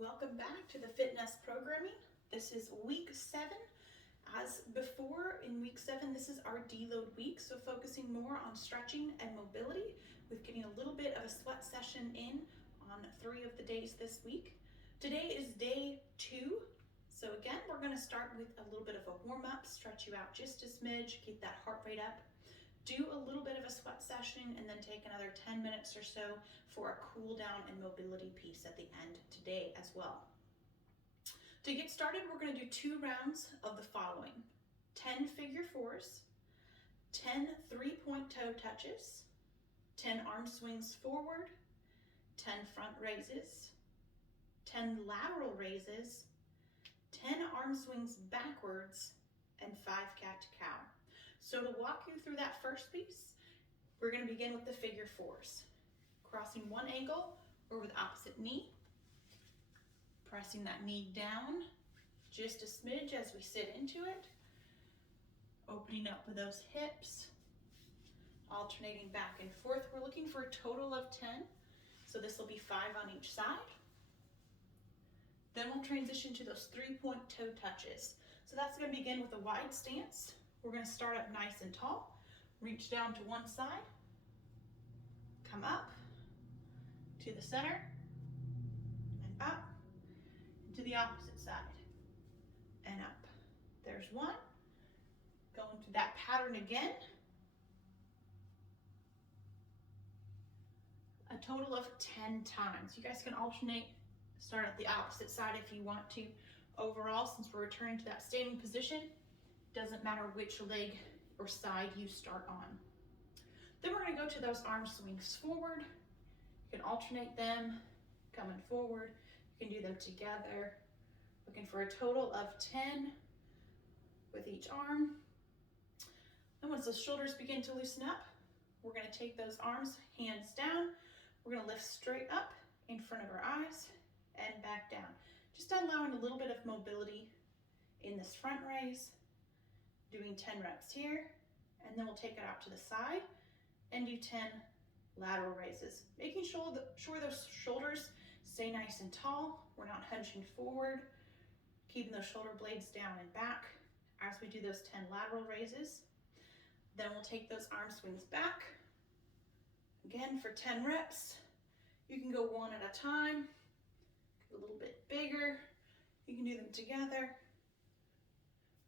Welcome back to the FITNEST programming. This is week 7. As before, in week 7, this is our deload week, so focusing more on stretching and mobility with getting a little bit of a sweat session in on 3 of the days this week. Today is day 2. So again, we're going to start with a little bit of a warm-up, stretch you out just a smidge, keep that heart rate up. Do a little bit of a sweat session and then take another 10 minutes or so for a cool down and mobility piece at the end today as well. To get started, we're going to do 2 rounds of the following: 10 figure fours, 10 3-point toe touches, 10 arm swings forward, 10 front raises, 10 lateral raises, 10 arm swings backwards, and 5 cat-to-cow. So to walk you through that first piece, we're going to begin with the figure fours. Crossing one ankle over the opposite knee, pressing that knee down just a smidge as we sit into it, opening up with those hips, alternating back and forth. We're looking for a total of 10, so this will be 5 on each side. Then we'll transition to those 3-point toe touches. So that's going to begin with a wide stance. We're going to start up nice and tall, reach down to one side, come up to the center, and up to the opposite side, and up. There's one. Going through that pattern again. A total of 10 times. You guys can alternate, start at the opposite side if you want to. Overall, since we're returning to that standing position, doesn't matter which leg or side you start on. Then we're going to go to those arm swings forward. You can alternate them, coming forward. You can do them together. Looking for a total of 10 with each arm. And once those shoulders begin to loosen up, we're going to take those arms, hands down. We're going to lift straight up in front of our eyes and back down. Just allowing a little bit of mobility in this front raise. Doing 10 reps here, and then we'll take it out to the side and do 10 lateral raises. Making sure those shoulders stay nice and tall. We're not hunching forward, keeping those shoulder blades down and back as we do those 10 lateral raises. Then we'll take those arm swings back. Again, for 10 reps, you can go one at a time, a little bit bigger. You can do them together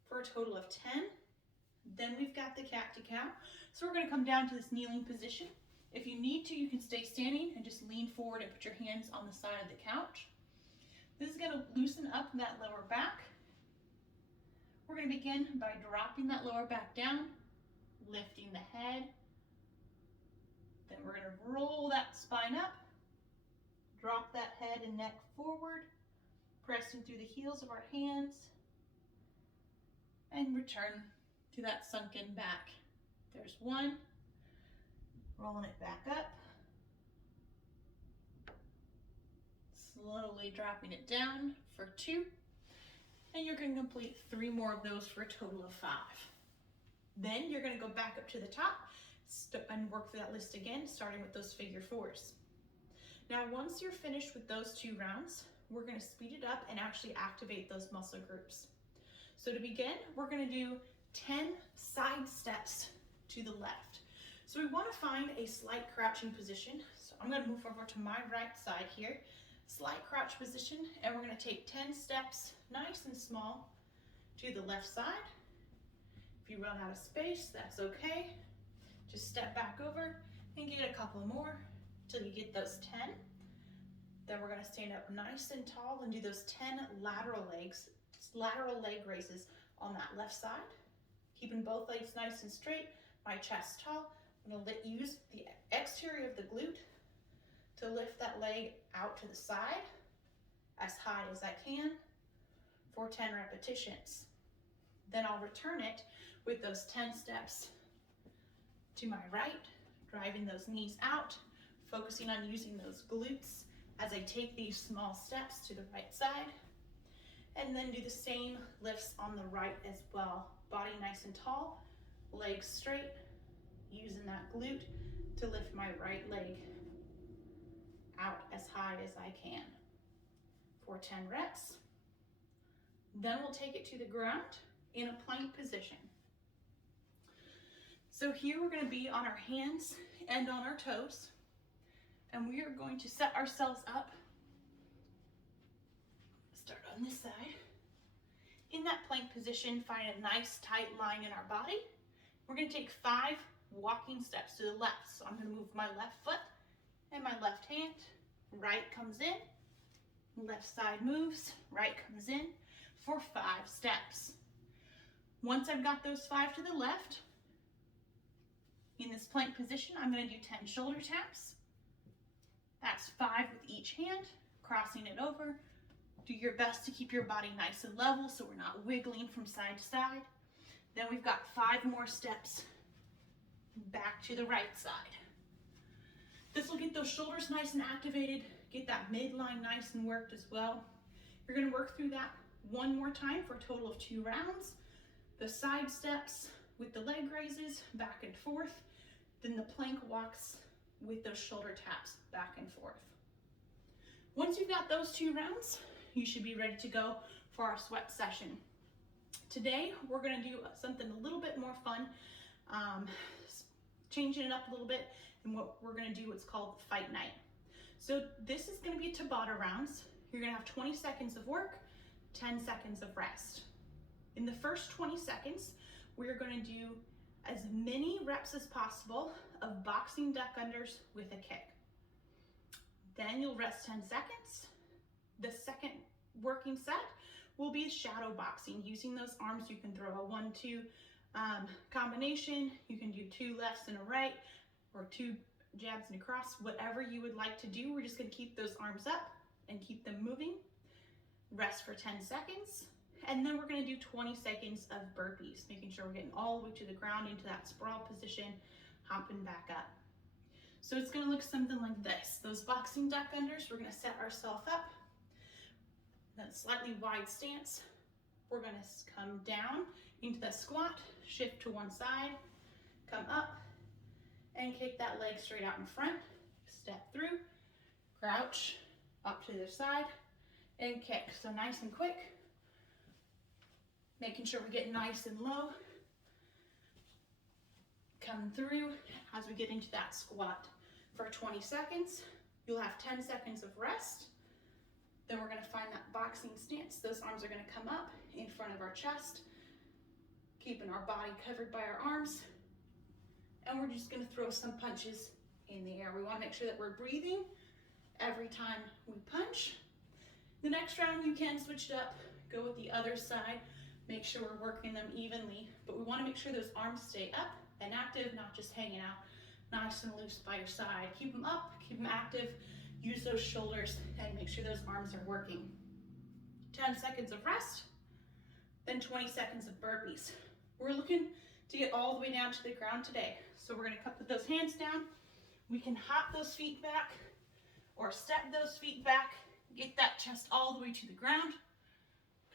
for a total of 10. Then we've got the cat-to-cow. So we're going to come down to this kneeling position. If you need to, you can stay standing and just lean forward and put your hands on the side of the couch. This is going to loosen up that lower back. We're going to begin by dropping that lower back down, lifting the head. Then we're going to roll that spine up, drop that head and neck forward, pressing through the heels of our hands, and return to that sunken back. There's one. Rolling it back up. Slowly dropping it down for 2. And you're going to complete 3 more of those for a total of 5. Then you're going to go back up to the top and work through that list again, starting with those figure fours. Now, once you're finished with those 2 rounds, we're going to speed it up and actually activate those muscle groups. So to begin, we're going to do 10 side steps to the left. So we want to find a slight crouching position. So I'm going to move over to my right side here, slight crouch position, and we're going to take 10 steps, nice and small, to the left side. If you run out of space, that's okay. Just step back over and get a couple more till you get those 10. Then we're going to stand up nice and tall and do those 10 lateral leg raises on that left side. Keeping both legs nice and straight, my chest tall. I'm going to use the exterior of the glute to lift that leg out to the side as high as I can for 10 repetitions. Then I'll return it with those 10 steps to my right, driving those knees out, focusing on using those glutes as I take these small steps to the right side. And then do the same lifts on the right as well. Body nice and tall, legs straight, using that glute to lift my right leg out as high as I can for 10 reps. Then we'll take it to the ground in a plank position. So here we're going to be on our hands and on our toes, and we are going to set ourselves up. Start on this side. In that plank position, find a nice tight line in our body. We're going to take 5 walking steps to the left. So I'm going to move my left foot and my left hand. Right comes in, left side moves, right comes in for 5 steps. Once I've got those 5 to the left, in this plank position, I'm going to do 10 shoulder taps. That's 5 with each hand, crossing it over. Do your best to keep your body nice and level so we're not wiggling from side to side. Then we've got 5 more steps back to the right side. This will get those shoulders nice and activated, get that midline nice and worked as well. You're going to work through that one more time for a total of 2 rounds. The side steps with the leg raises back and forth, then the plank walks with those shoulder taps back and forth. Once you've got those 2 rounds, you should be ready to go for our sweat session. Today, we're going to do something a little bit more fun, changing it up a little bit, and what we're going to do what's called fight night. So this is going to be Tabata rounds. You're going to have 20 seconds of work, 10 seconds of rest. In the first 20 seconds, we're going to do as many reps as possible of boxing duck unders with a kick. Then you'll rest 10 seconds. The second working set will be shadow boxing. Using those arms, you can throw a 1-2 combination. You can do 2 lefts and a right, or 2 jabs and a cross, whatever you would like to do. We're just going to keep those arms up and keep them moving. Rest for 10 seconds. And then we're going to do 20 seconds of burpees, making sure we're getting all the way to the ground into that sprawl position, hopping back up. So it's going to look something like this. Those boxing duck unders, we're going to set ourselves up. That slightly wide stance. We're going to come down into the squat, shift to one side, come up, and kick that leg straight out in front. Step through, crouch, up to the side, and kick. So nice and quick. Making sure we get nice and low. Come through as we get into that squat for 20 seconds. You'll have 10 seconds of rest. Then we're going to find that boxing stance. Those arms are going to come up in front of our chest, keeping our body covered by our arms. And we're just going to throw some punches in the air. We want to make sure that we're breathing every time we punch. The next round, you can switch it up, go with the other side. Make sure we're working them evenly, but we want to make sure those arms stay up and active, not just hanging out nice and loose by your side. Keep them up, keep them active, use those shoulders, and make sure those arms are working. 10 seconds of rest, then 20 seconds of burpees. We're looking to get all the way down to the ground today. So we're going to put those hands down. We can hop those feet back or step those feet back, get that chest all the way to the ground.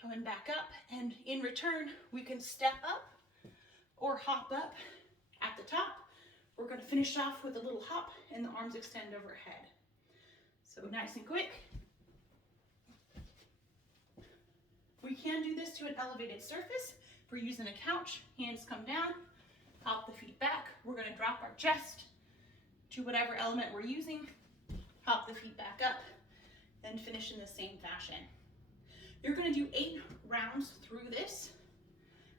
Coming back up, and in return, we can step up or hop up at the top. We're going to finish off with a little hop and the arms extend overhead. So nice and quick. We can do this to an elevated surface. If we're using a couch, hands come down, hop the feet back. We're going to drop our chest to whatever element we're using, hop the feet back up, and finish in the same fashion. You're going to do 8 rounds through this,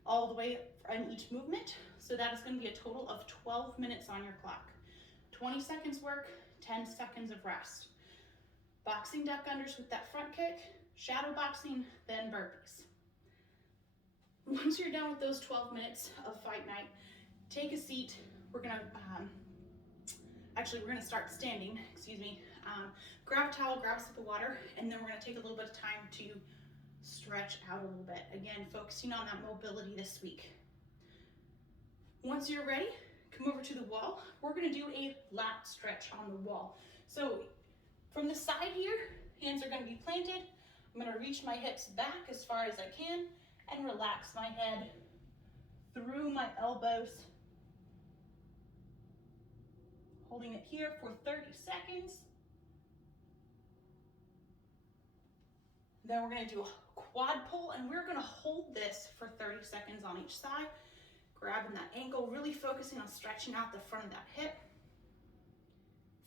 all the way in each movement. So that is going to be a total of 12 minutes on your clock. 20 seconds work, 10 seconds of rest. Boxing duck unders with that front kick, shadow boxing, then burpees. Once you're done with those 12 minutes of fight night, take a seat. We're going to start standing, grab a towel, grab a sip of water, and then we're going to take a little bit of time to stretch out a little bit. Again, focusing on that mobility this week. Once you're ready, come over to the wall. We're going to do a lat stretch on the wall. So from the side here, hands are going to be planted. I'm going to reach my hips back as far as I can and relax my head through my elbows. Holding it here for 30 seconds. Then we're gonna do a quad pull, and we're gonna hold this for 30 seconds on each side, grabbing that ankle, really focusing on stretching out the front of that hip.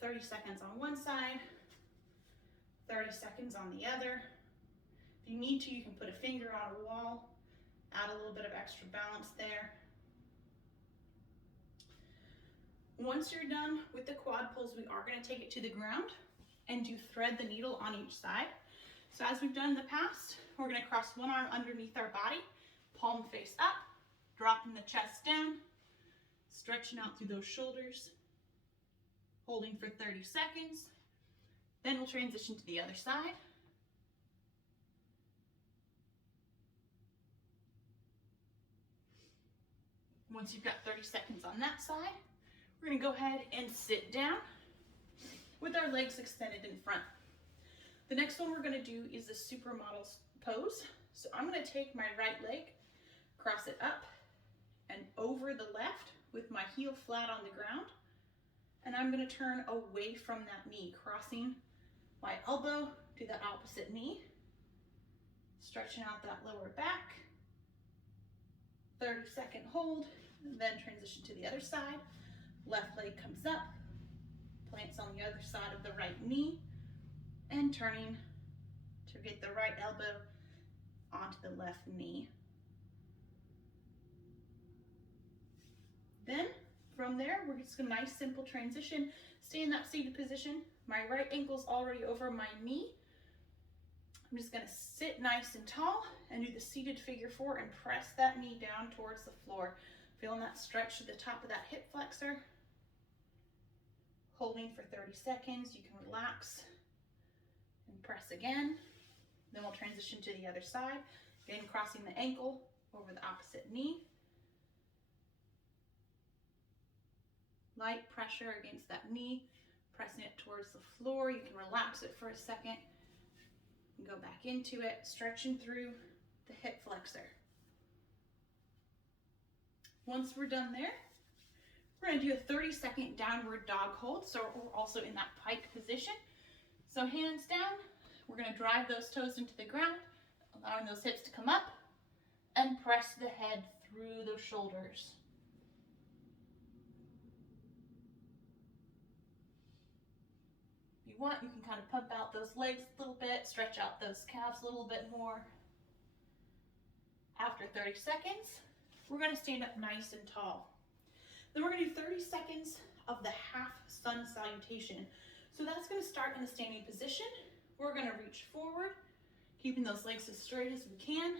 30 seconds on one side, 30 seconds on the other. If you need to, you can put a finger on a wall, add a little bit of extra balance there. Once you're done with the quad pulls, we are gonna take it to the ground and do thread the needle on each side. So as we've done in the past, we're gonna cross one arm underneath our body, palm face up, dropping the chest down, stretching out through those shoulders, holding for 30 seconds. Then we'll transition to the other side. Once you've got 30 seconds on that side, we're gonna go ahead and sit down with our legs extended in front. The next one we're gonna do is the supermodel pose. So I'm gonna take my right leg, cross it up and over the left with my heel flat on the ground. And I'm gonna turn away from that knee, crossing my elbow to the opposite knee, stretching out that lower back. 30-second hold, then transition to the other side. Left leg comes up, plants on the other side of the right knee, and turning to get the right elbow onto the left knee. Then from there, we're just a nice simple transition. Stay in that seated position. My right ankle's already over my knee. I'm just gonna sit nice and tall and do the seated figure four and press that knee down towards the floor. Feeling that stretch to the top of that hip flexor. Holding for 30 seconds. You can relax and press again. Then we'll transition to the other side. Again, crossing the ankle over the opposite knee. Light pressure against that knee, pressing it towards the floor. You can relax it for a second and go back into it, stretching through the hip flexor. Once we're done there, we're gonna do a 30-second downward dog hold. So we're also in that pike position. So hands down, we're gonna drive those toes into the ground, allowing those hips to come up, and press the head through those shoulders. If you want, you can kind of pump out those legs a little bit, stretch out those calves a little bit more. After 30 seconds, we're gonna stand up nice and tall. Then we're gonna do 30 seconds of the half sun salutation. So that's gonna start in a standing position. We're gonna reach forward, keeping those legs as straight as we can.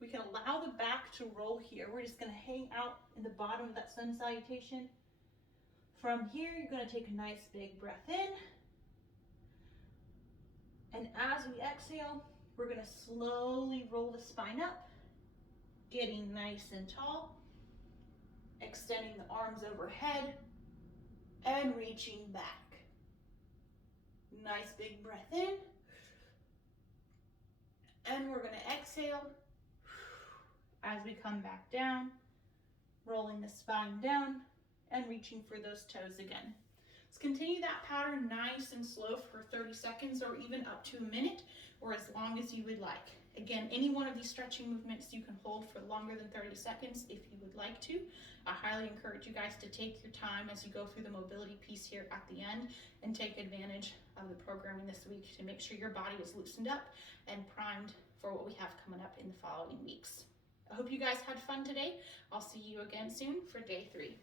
We can allow the back to roll here. We're just gonna hang out in the bottom of that sun salutation. From here, you're gonna take a nice big breath in. And as we exhale, we're gonna slowly roll the spine up, getting nice and tall, extending the arms overhead, and reaching back. Nice big breath in. And we're gonna exhale as we come back down, rolling the spine down and reaching for those toes again. Let's continue that pattern nice and slow for 30 seconds or even up to a minute, or as long as you would like. Again, any one of these stretching movements you can hold for longer than 30 seconds if you would like to. I highly encourage you guys to take your time as you go through the mobility piece here at the end and take advantage of the programming this week to make sure your body is loosened up and primed for what we have coming up in the following weeks. I hope you guys had fun today. I'll see you again soon for day 3.